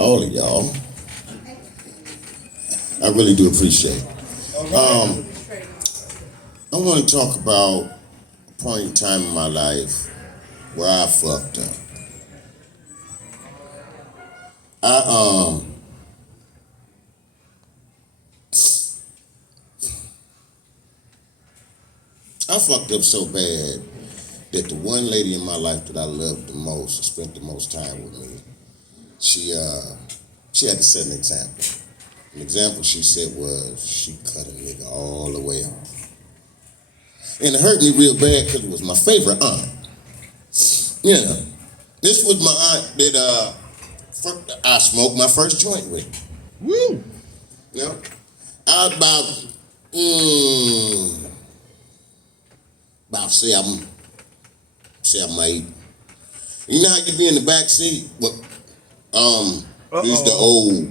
all of y'all. I really do appreciate it. I want to talk about a point in time in my life where I fucked up. I fucked up so bad that the one lady in my life that I loved the most, and spent the most time with me, she had to set an example. An example she said was she cut a nigga all the way off. And it hurt me real bad because it was my favorite aunt. You know, this was my aunt that I smoked my first joint with. Woo! You know, I was about 7, 8. You know how you be in the back seat? But, these the old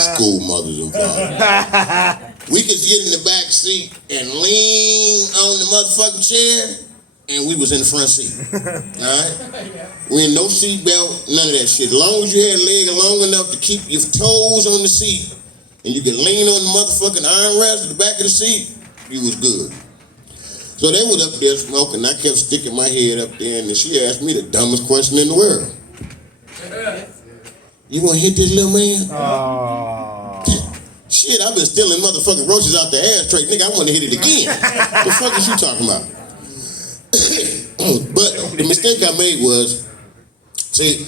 school mothers and fathers. We could get in the back seat and lean on the motherfucking chair, and we was in the front seat. Alright? We had no seat belt, none of that shit. As long as you had a leg long enough to keep your toes on the seat, and you could lean on the motherfucking iron rest at the back of the seat, you was good. So they was up there smoking, I kept sticking my head up there, and she asked me the dumbest question in the world. You wanna hit this little man? Shit, I've been stealing motherfucking roaches out the ashtray. Nigga, I wanna hit it again. What the fuck is you talking about? But the mistake I made was, see,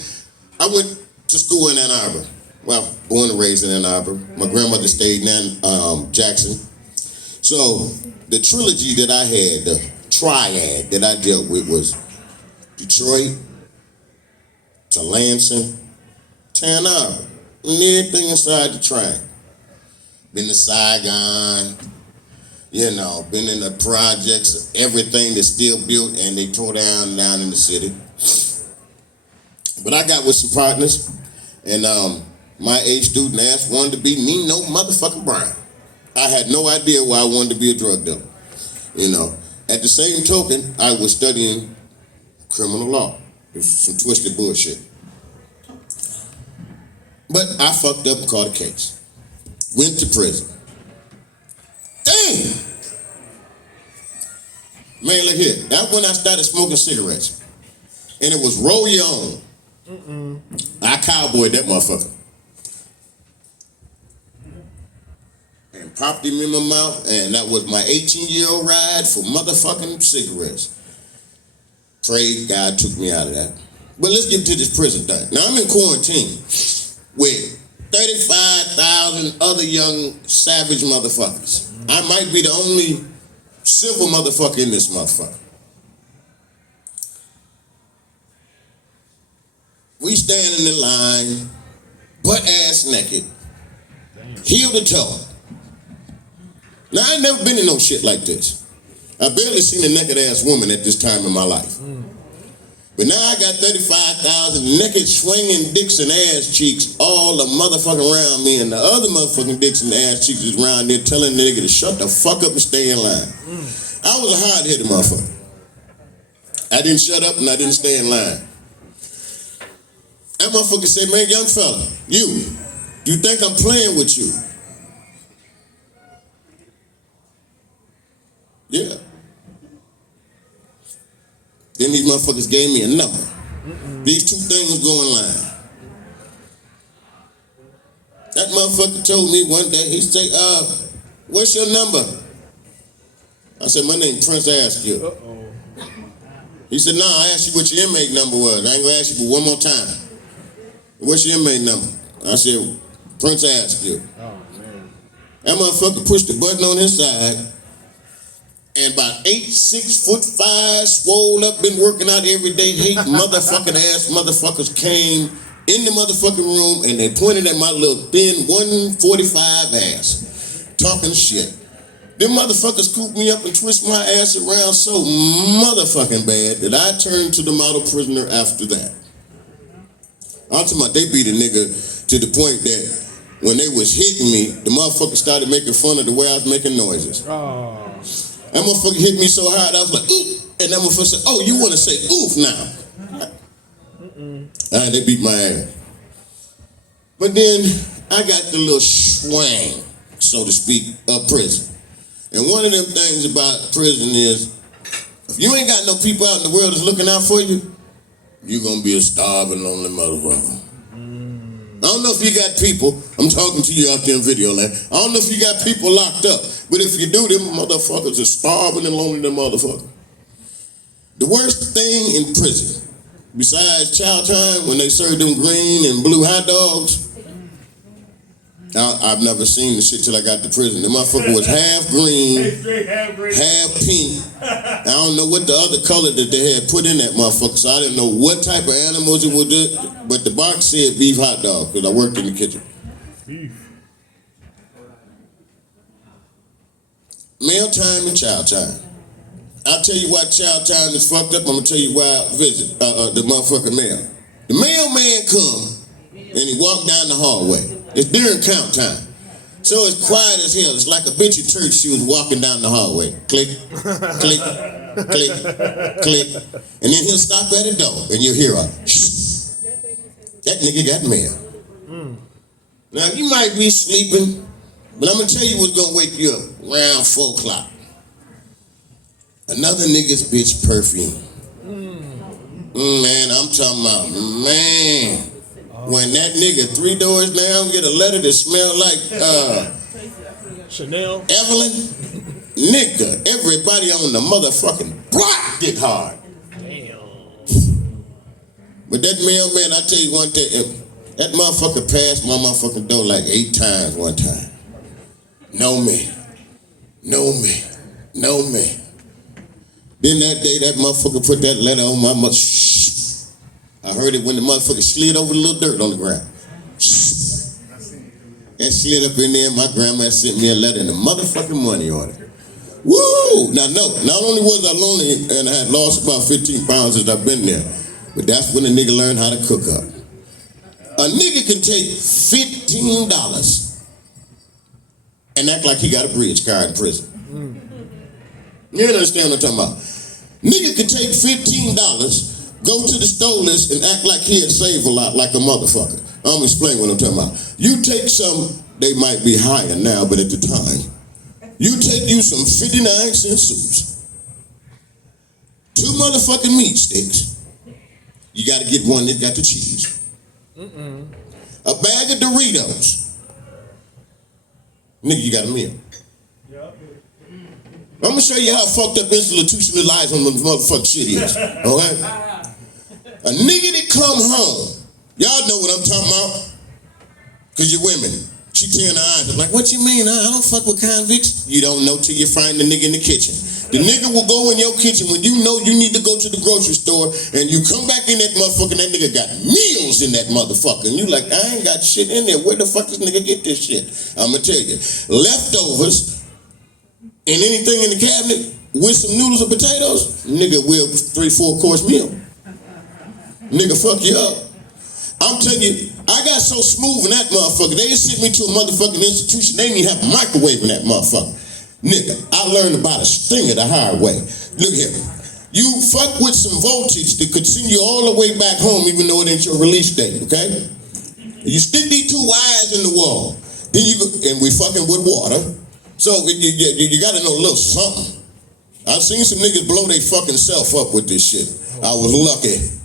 I went to school in Ann Arbor. Well, born and raised in Ann Arbor. My grandmother stayed in Jackson. So the trilogy that I had, the triad that I dealt with was Detroit to Lansing to Ann Arbor, and everything inside the triangle. Been to Saigon, you know, been in the projects, everything that's still built and they tore down in the city. But I got with some partners, and my A student asked wanted to be me, no motherfucking Brian. I had no idea why I wanted to be a drug dealer, you know. At the same token, I was studying criminal law. It was some twisted bullshit. But I fucked up and caught a case. Went to prison. Damn! Man, look here. That's when I started smoking cigarettes. And it was roll your own. I cowboyed that motherfucker. And popped him in my mouth, and that was my 18-year-old ride for motherfucking cigarettes. Praise God took me out of that. But let's get to this prison thing. Now I'm in quarantine with 35,000 other young savage motherfuckers. I might be the only civil motherfucker in this motherfucker. We standing in line, butt ass naked, heel to toe. Now I ain't never been in no shit like this. I barely seen a naked ass woman at this time in my life. But now I got 35,000 naked swinging dicks and ass cheeks all the motherfucking around me, and the other motherfucking dicks and ass cheeks is around there telling the nigga to shut the fuck up and stay in line. I was a hard-headed motherfucker. I didn't shut up and I didn't stay in line. That motherfucker said, man, young fella, you think I'm playing with you? Yeah. Then these motherfuckers gave me a number. These two things go in line. That motherfucker told me one day, he said, what's your number? I said, my name Prince Askew. He said, nah, I asked you what your inmate number was. I ain't gonna ask you but one more time. What's your inmate number? I said, Prince Askew. That motherfucker pushed the button on his side, and about 6'5", swole up, been working out every day, hate motherfucking ass motherfuckers came in the motherfucking room and they pointed at my little thin 145 ass, talking shit. Them motherfuckers scooped me up and twist my ass around so motherfucking bad that I turned to the model prisoner after that. I'm talking about they beat a nigga to the point that when they was hitting me, the motherfucker started making fun of the way I was making noises. That motherfucker hit me so hard, I was like, ooh. And that motherfucker said, oh, you want to say oof now? They beat my ass. But then I got the little swang, so to speak, of prison. And one of them things about prison is, if you ain't got no people out in the world that's looking out for you, you're gonna be a starving, lonely motherfucker. I don't know if you got people, I'm talking to you out there in video land, I don't know if you got people locked up, but if you do, them motherfuckers are starving and lonely, them motherfuckers. The worst thing in prison, besides chow time, when they serve them green and blue hot dogs, I've never seen the shit till I got to prison. The motherfucker was half green, half pink. I don't know what the other color that they had put in that motherfucker, so I didn't know what type of animals it would do, but the box said beef hot dog, because I worked in the kitchen. Meal time and child time. I'll tell you why child time is fucked up. I'm gonna tell you why I visit the motherfucking mail. The mailman come and he walked down the hallway. It's during count time. So it's quiet as hell. It's like a bitch at church. She was walking down the hallway. Click, click, click, click. And then he'll stop at the door and you'll hear her, shh. That nigga got mail. Now you might be sleeping, but I'm gonna tell you what's gonna wake you up around 4 o'clock. Another nigga's bitch perfume. Man, I'm talking about, man. When that nigga 3 doors down get a letter that smell like Chanel, Evelyn, nigga, everybody on the motherfucking block get hard. damn. But that mailman, I tell you one thing, that motherfucker passed my motherfucking door like 8 times one time. No me, no me, no me. Then that day, that motherfucker put that letter on my mother. I heard it when the motherfucker slid over the little dirt on the ground. And slid up in there, my grandma sent me a letter and a motherfucking money order. Woo! Now, no, not only was I lonely and I had lost about 15 pounds since I've been there, but that's when a nigga learned how to cook up. A nigga can take $15 and act like he got a bridge car in prison. You understand what I'm talking about? Nigga can take $15, go to the store list and act like he had saved a lot like a motherfucker. I'm gonna explain what I'm talking about. You take some, they might be higher now, but at the time, you take you some 59-cent soups, 2 motherfucking meat sticks. You gotta get one that got the cheese. A bag of Doritos. Nigga, you got a meal. I'm gonna show you how fucked up institutionalized on the motherfucking shit is, okay? A nigga that come home, y'all know what I'm talking about, cause you're women. She tearing her eyes up like, what you mean? I don't fuck with convicts. You don't know till you find the nigga in the kitchen. The nigga will go in your kitchen when you know you need to go to the grocery store and you come back in that motherfucker and that nigga got meals in that motherfucker. And you like, I ain't got shit in there. Where the fuck this nigga get this shit? I'm gonna tell you, leftovers and anything in the cabinet with some noodles or potatoes, nigga will 3-4 course meal. Nigga fuck you up. I'm telling you, I got so smooth in that motherfucker, they sent me to a motherfucking institution, they didn't even have a microwave in that motherfucker. Nigga, I learned about a stinger the hard way. Look here, you fuck with some voltage that could send you all the way back home even though it ain't your release date, okay? You stick these 2 wires in the wall, then you go, and we fucking with water, so you gotta know a little something. I've seen some niggas blow their fucking self up with this shit. I was lucky.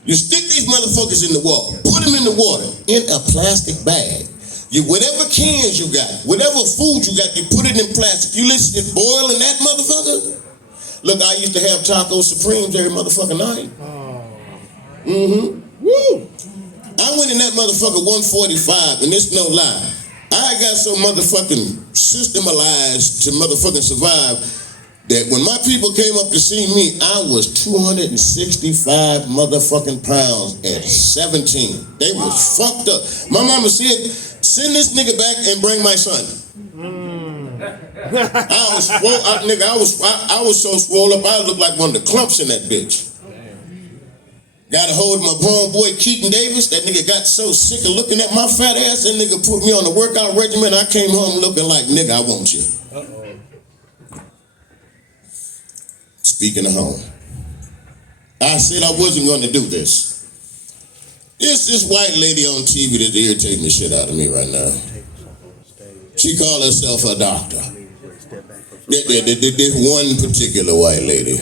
You stick these motherfuckers in the wall, put them in the water, in a plastic bag. You, whatever cans you got, whatever food you got, you put it in plastic. You listen to boiling that motherfucker. Look, I used to have Taco Supremes every motherfucking night. Woo! I went in that motherfucker 145, and it's no lie. I got so motherfucking systemized to motherfucking survive that when my people came up to see me, I was 265 motherfucking pounds at 17. They was fucked up. My mama said, send this nigga back and bring my son. I was swole, I was so swole up, I looked like one of the clumps in that bitch. Got a hold of my homeboy Keaton Davis. That nigga got so sick of looking at my fat ass, that nigga put me on a workout regimen. I came home looking like, nigga, I want you. Speaking of home, I said I wasn't going to do this. There's this white lady on TV that's irritating the shit out of me right now. She called herself a doctor. This one particular white lady.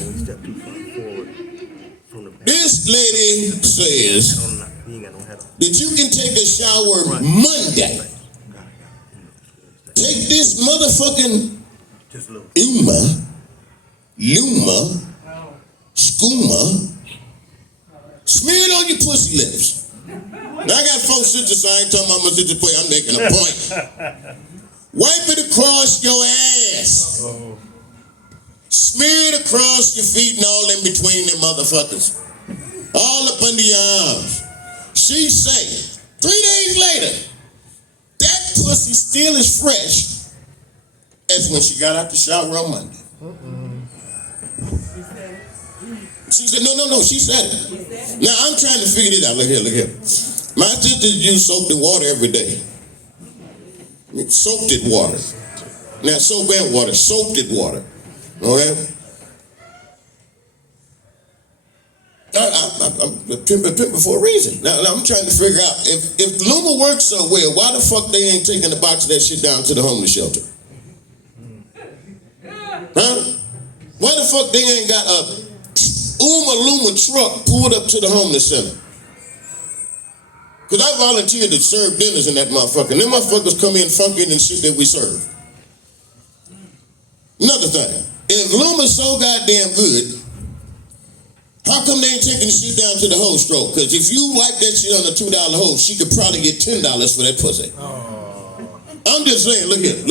This lady says that you can take a shower Monday. Take this motherfucking Luma, Skooma, smear it on your pussy lips. Now I got 4 sisters, so I ain't talking about my sister, I'm making a point. Wipe it across your ass. Smear it across your feet and all in between them motherfuckers. All up under your arms. She say, 3 days later, that pussy still as fresh as when she got out the shower on Monday. She said, no, she said it. Now I'm trying to figure this out. Look here. My sisters use soap and water every day. Soaked it water. Not soap and water, soaked it water. Okay? I'm pimping for a reason. Now I'm trying to figure out if Luma works so well, why the fuck they ain't taking the box of that shit down to the homeless shelter? Huh? Why the fuck they ain't got a Luma truck pulled up to the homeless center? Because I volunteered to serve dinners in that motherfucker. And them motherfuckers come in funky and shit that we serve. Another thing, if Luma's so goddamn good, how come they ain't taking the shit down to the hose stroke? Because if you wipe that shit on a $2 hose, she could probably get $10 for that pussy. I'm just saying, look here.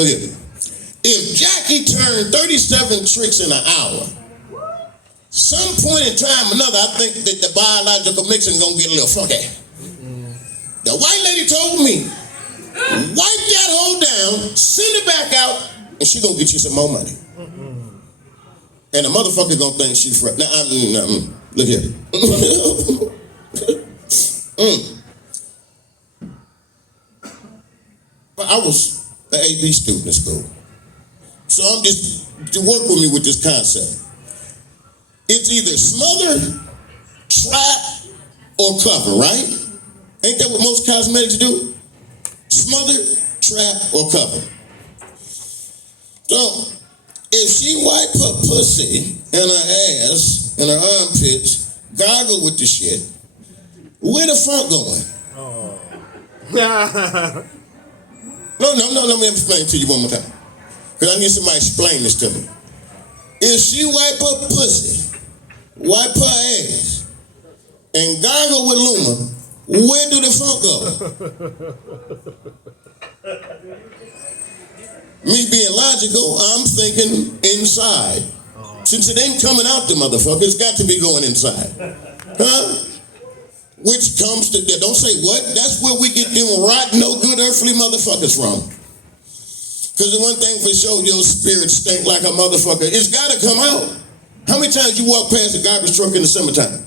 If Jackie turned 37 tricks in an hour, some point in time or another, I think that the biological mixing gonna get a little funky. The white lady told me, wipe that hole down, send it back out, and she gonna get you some more money. And the motherfucker gonna think she fresh. Now, look here. I was an AP student at school. So I'm just, to work with me with this concept. It's either smother, trap, or cover, right? Ain't that what most cosmetics do? Smother, trap, or cover. So, if she wipe her pussy and her ass and her armpits, gargle with the shit, where the funk going? No, let me explain it to you one more time. Because I need somebody to explain this to me. If she wipe her pussy, wipe her ass, and gargle with Luma, where do the funk go? Me being logical, I'm thinking inside. Since it ain't coming out the motherfucker, it's got to be going inside. Huh? Which comes to, don't say what, that's where we get them rotten, no good earthly motherfuckers from. Because the one thing for sure, your spirit stink like a motherfucker. It's got to come out. How many times you walk past a garbage truck in the summertime?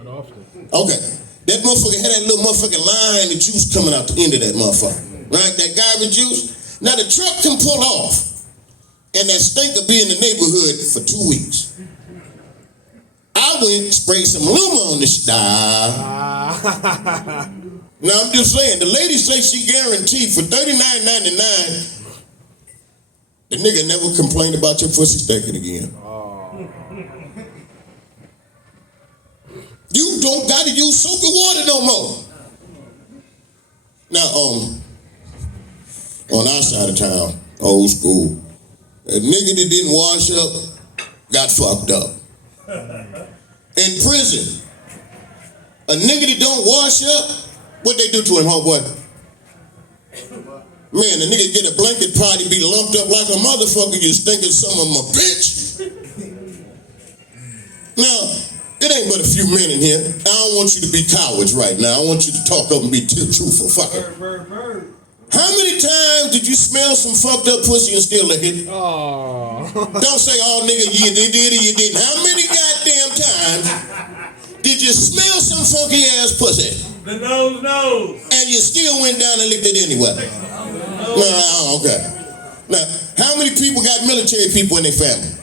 Not often. Okay. That motherfucker had that little motherfucking line of juice coming out the end of that motherfucker. Right? That garbage juice. Now the truck can pull off. And that stink will be in the neighborhood for 2 weeks. I went, sprayed some Luma on the Now I'm just saying, the lady says she guaranteed for $39.99, the nigga never complained about your pussy stinking again. You don't gotta use soap and water no more. Now, on our side of town, old school, a nigga that didn't wash up got fucked up. In prison, a nigga that don't wash up, what they do to him, homeboy? Man, the nigga get a blanket party, be lumped up like a motherfucker, you stinking son of a bitch. Now, it ain't but a few men in here. I don't want you to be cowards right now. I want you to talk up and be truthful. Fuck it. How many times did you smell some fucked up pussy and still lick it? Don't say, oh nigga, you did or you didn't. How many goddamn times did you smell some funky ass pussy? The nose. And you still went down and licked it anyway? No, okay. Now, how many people got military people in their family?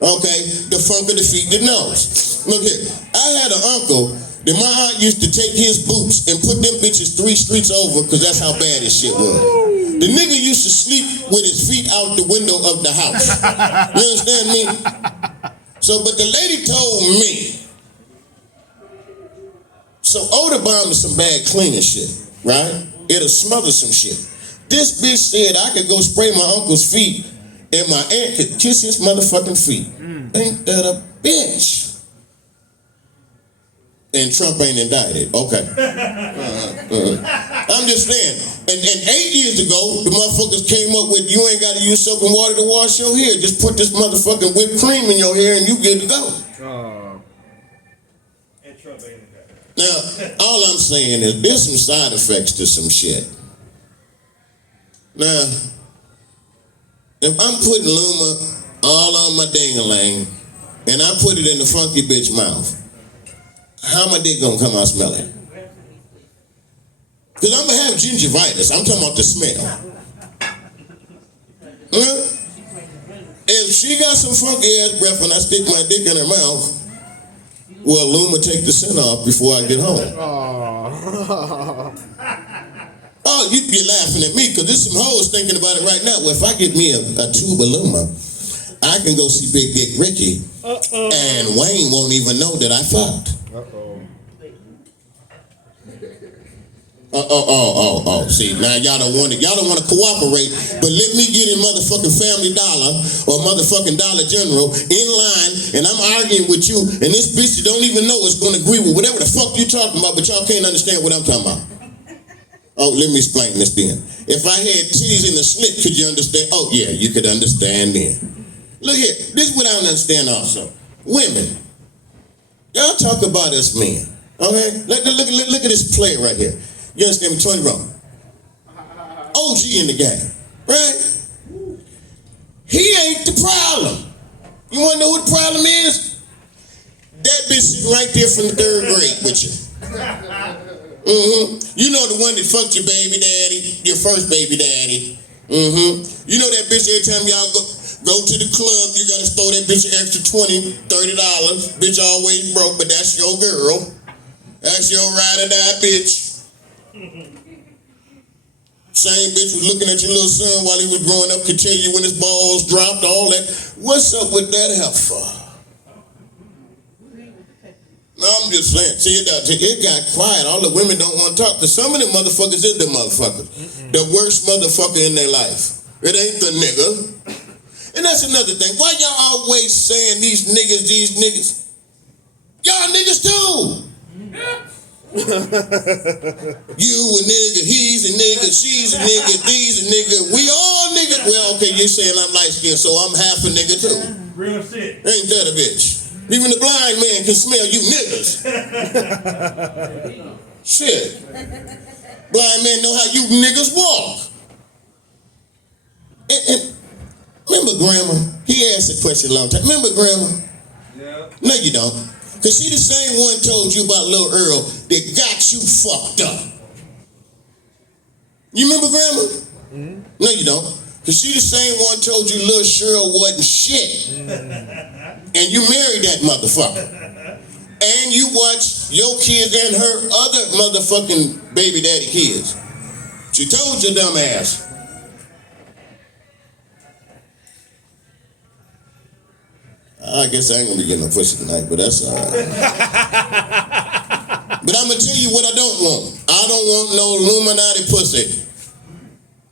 Okay, the funk of the feet, the nose. Look here, I had an uncle Then my aunt used to take his boots and put them bitches 3 streets over because that's how bad his shit was. The nigga used to sleep with his feet out the window of the house. You understand me? So, but the lady told me, so Odabomb is some bad cleaning shit, right? It'll smother some shit. This bitch said I could go spray my uncle's feet and my aunt could kiss his motherfucking feet. Ain't that a bitch? And Trump ain't indicted. Okay. I'm just saying. And 8 years ago, the motherfuckers came up with, you ain't got to use soap and water to wash your hair. Just put this motherfucking whipped cream in your hair and you good to go. And Trump ain't indicted. Now, all I'm saying is there's some side effects to some shit. Now, if I'm putting Luma all on my ding-a-ling and I put it in the funky bitch mouth, how my dick gonna come out smelling? Because I'm gonna have gingivitis. I'm talking about the smell. If she got some funky ass breath and I stick my dick in her mouth, well, Luma take the scent off before I get home. Oh, you'd be laughing at me because there's some hoes thinking about it right now. Well, if I get me a tube of Luma, I can go see Big Dick Ricky and Wayne won't even know that I fucked. See, now y'all don't want to cooperate, but let me get in motherfucking Family Dollar or motherfucking Dollar General in line, and I'm arguing with you, and this bitch you don't even know is gonna agree with whatever the fuck you talking about, but y'all can't understand what I'm talking about. Oh, let me explain this then. If I had titties in the slit, could you understand? Oh yeah, you could understand then. Look here, this is what I don't understand also. Women, y'all talk about us men, okay? Look at this player right here. You understand me? Tony Romo. OG in the game, right? He ain't the problem. You wanna know what the problem is? That bitch sitting right there from the 3rd grade with you. You know the one that fucked your baby daddy, your first baby daddy. You know that bitch every time y'all go to the club, you gotta throw that bitch an extra $20, $30. Bitch always broke, but that's your girl. That's your ride or die bitch. Same bitch was looking at your little son while he was growing up, could tell you when his balls dropped, all that. What's up with that heifer? No, I'm just saying. See, it got quiet. All the women don't want to talk. Because some of them motherfuckers is the motherfuckers. The worst motherfucker in their life. It ain't the nigga. And that's another thing. Why y'all always saying these niggas? Y'all niggas too. You a nigga, he's a nigga, she's a nigga, these a nigga, we all niggas. Well, okay, you're saying I'm light skinned, so I'm half a nigga too. Real shit. Ain't that a bitch? Even the blind man can smell you niggas. Shit. Blind man know how you niggas walk. And remember Grandma? He asked a question a long time. Remember Grandma? Yeah. No, you don't. Because she the same one told you about Lil Earl that got you fucked up. You remember Grandma? No, you don't. Because she the same one told you Lil Cheryl wasn't shit. And you married that motherfucker. And you watched your kids and her other motherfucking baby daddy kids. She told your dumb ass. I guess I ain't gonna be getting no pussy tonight, but that's all right. But I'm gonna tell you what I don't want. I don't want no Illuminati pussy.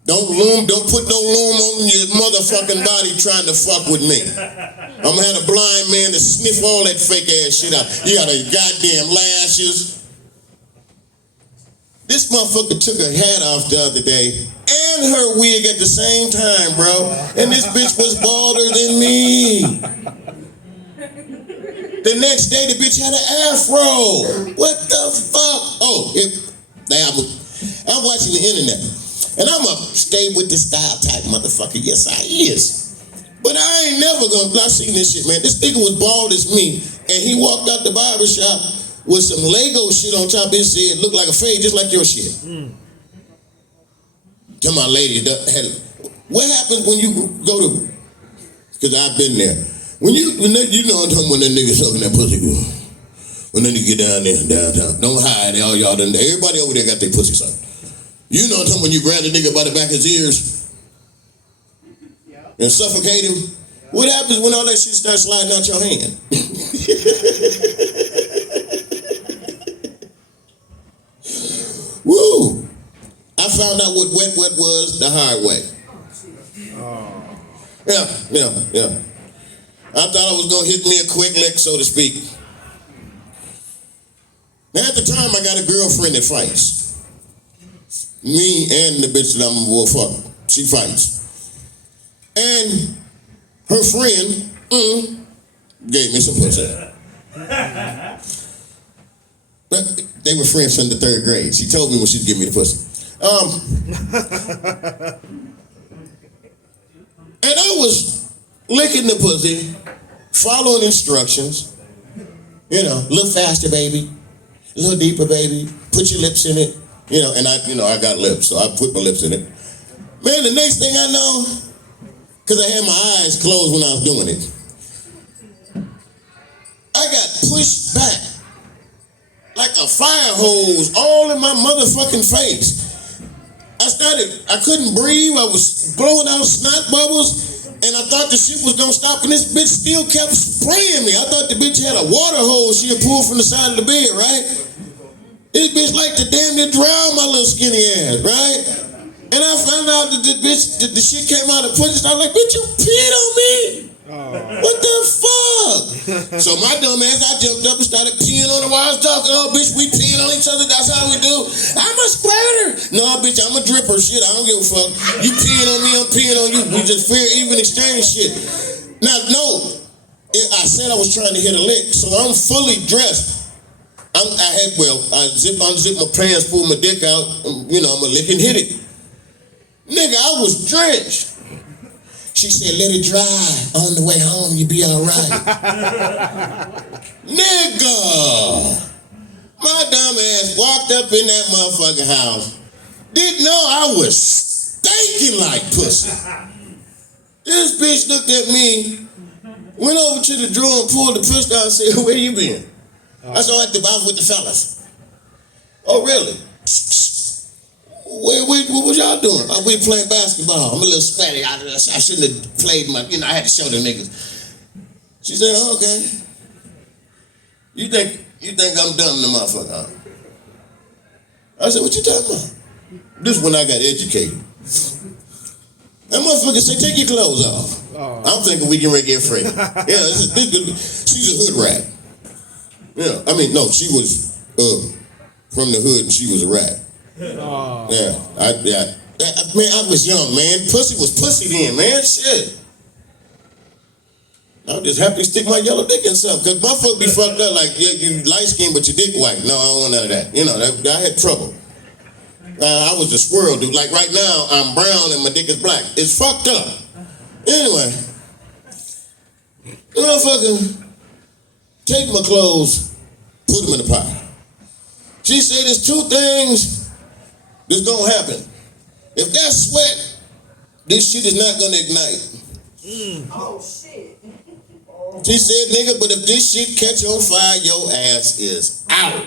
Don't put no loom on your motherfucking body trying to fuck with me. I'm gonna have a blind man to sniff all that fake ass shit out. You got a goddamn lashes. This motherfucker took her hat off the other day and her wig at the same time, bro. And this bitch was balder than me. The next day, the bitch had an afro. What the fuck? Oh, I'm watching the internet. And I'm a stay with the style type motherfucker. Yes, I is. But I ain't never gonna, I seen this shit, man. This nigga was bald as me, and he walked out the barber shop with some Lego shit on top of his head, looked like a fade, just like your shit. Tell my lady, what happens when you go to, because I've been there. When you know I'm talking when that nigga sucking that pussy. When then you get down there, downtown, don't hide, all y'all done. Everybody over there got their pussy sucked. You know what I'm talking when you grab the nigga by the back of his ears and suffocate him? What happens when all that shit starts sliding out your hand? Woo! I found out what wet was the hard way. Yeah. I thought I was gonna hit me a quick lick, so to speak. Now at the time, I got a girlfriend that fights. Me and the bitch that I'm gonna fuck, she fights. And her friend gave me some pussy. But they were friends from the 3rd grade. She told me when she'd give me the pussy. And I was licking the pussy, following instructions. You know, a little faster, baby. A little deeper, baby. Put your lips in it. And I got lips, so I put my lips in it. Man, the next thing I know, because I had my eyes closed when I was doing it, I got pushed back like a fire hose all in my motherfucking face. I couldn't breathe. I was blowing out snot bubbles, and I thought the shit was gonna stop, and this bitch still kept spraying me. I thought the bitch had a water hose she had pulled from the side of the bed, right? This bitch like to damn near drown my little skinny ass, right? And I found out that the shit came out of pussy. I was like, bitch, you peed on me? What the fuck? So my dumb ass, I jumped up and started peeing on her while I was talking. Oh, bitch, we peeing on each other. That's how we do. I'm a squirter. No, bitch, I'm a dripper. Shit, I don't give a fuck. You peeing on me, I'm peeing on you. We just fair, even exchange shit. Now, no, I said I was trying to hit a lick, so I'm fully dressed. I unzipped my pants, pulled my dick out. I'm a lick and hit it. Nigga, I was drenched. She said, let it dry. On the way home, you be all right. Nigga! My dumb ass walked up in that motherfucking house. Didn't know I was stinking like pussy. This bitch looked at me, went over to the drawer and pulled the pistol out and said, where you been? I said, I was with the fellas. Oh, really? What was y'all doing? Oh, we playing basketball. I'm a little sweaty. I shouldn't have played I had to show them niggas. She said, oh, okay. You think I'm dumb in the motherfucker, huh? I said, what you talking about? This is when I got educated. That motherfucker said, take your clothes off. I'm thinking we can get free. Yeah, she's a hood rat. Yeah, no, she was from the hood and she was a rat. Yeah, I was young, man. Pussy was pussy then, man. Shit. I was just happy to stick my yellow dick in something. Because motherfuckers be fucked up like, you light skinned but your dick white. No, I don't want none of that. I had trouble. I was a squirrel, dude. Like right now, I'm brown and my dick is black. It's fucked up. Anyway, motherfucker, take my clothes, put them in the pot. She said there's 2 things that's gonna happen. If that's sweat, this shit is not gonna ignite. Oh shit. She said, nigga, but if this shit catch on fire, your ass is out.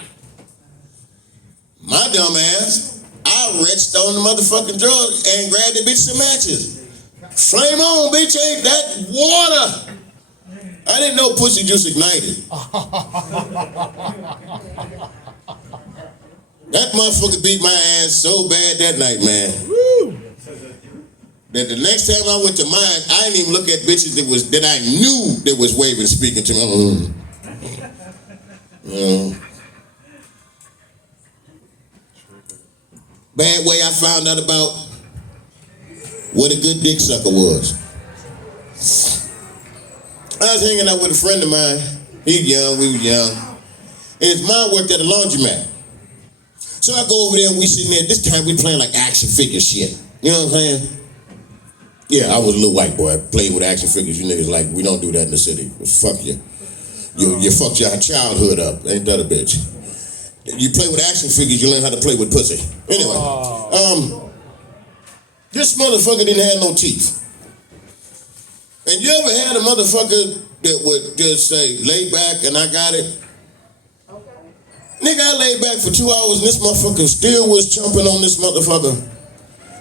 My dumb ass, I reached on the motherfucking drug and grabbed the bitch some matches. Flame on, bitch, ain't that water? I didn't know pussy juice ignited. That motherfucker beat my ass so bad that night, man. Woo. That the next time I went to mine, I didn't even look at bitches that I knew that was waving, speaking to me. Bad way I found out about what a good dick sucker was. I was hanging out with a friend of mine. He young, we were young. And his mom worked at a laundromat. So I go over there and we sitting there. This time we playing like action figure shit. You know what I'm saying? Yeah, I was a little white boy. I played with action figures. You niggas like, we don't do that in the city. Fuck you. You fucked your childhood up. Ain't that a bitch? You play with action figures, you learn how to play with pussy. Anyway, this motherfucker didn't have no teeth. And you ever had a motherfucker that would just say, lay back and I got it? Nigga, I laid back for 2 hours and this motherfucker still was chomping on this motherfucker.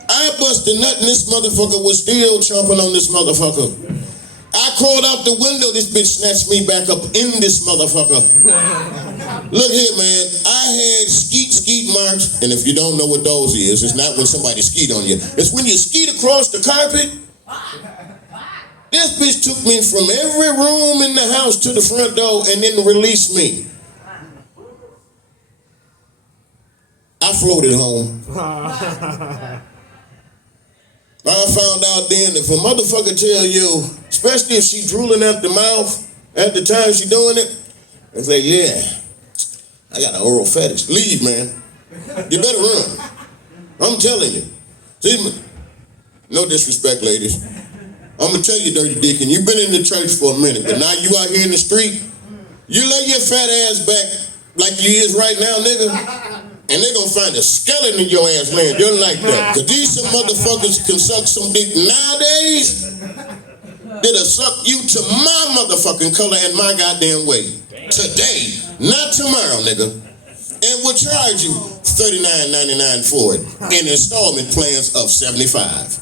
I busted nut and this motherfucker was still chomping on this motherfucker. I crawled out the window, this bitch snatched me back up in this motherfucker. Look here, man, I had skeet marks, and if you don't know what those is, it's not when somebody skeet on you. It's when you skeet across the carpet. This bitch took me from every room in the house to the front door and then released me. I floated home. I found out then if a motherfucker tell you, especially if she drooling out the mouth at the time she doing it, they say, yeah, I got an oral fetish. Leave, man. You better run. I'm telling you. See, no disrespect, ladies. I'm gonna tell you, Dirty Deacon, you've been in the church for a minute, but now you out here in the street, you lay your fat ass back like you is right now, nigga. And they're gonna find a skeleton in your ass laying just like that. Cause these some motherfuckers can suck some dick nowadays that'll suck you to my motherfucking color and my goddamn way. Today, not tomorrow, nigga. And we'll charge you $39.99 for it in installment plans of $75.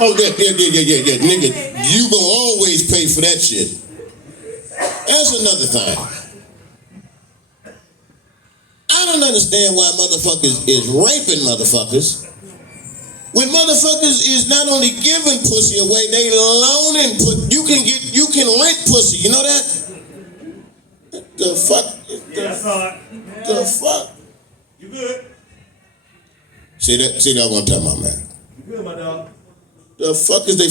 Oh, yeah, nigga, you gonna always pay for that shit. That's another thing. I don't understand why motherfuckers is raping motherfuckers when motherfuckers is not only giving pussy away, they loaning pussy. You can rent pussy, you know that? The fuck? Yeah, I saw it. The fuck? You good? See that one time, my man. You good, my dog? The fuck is they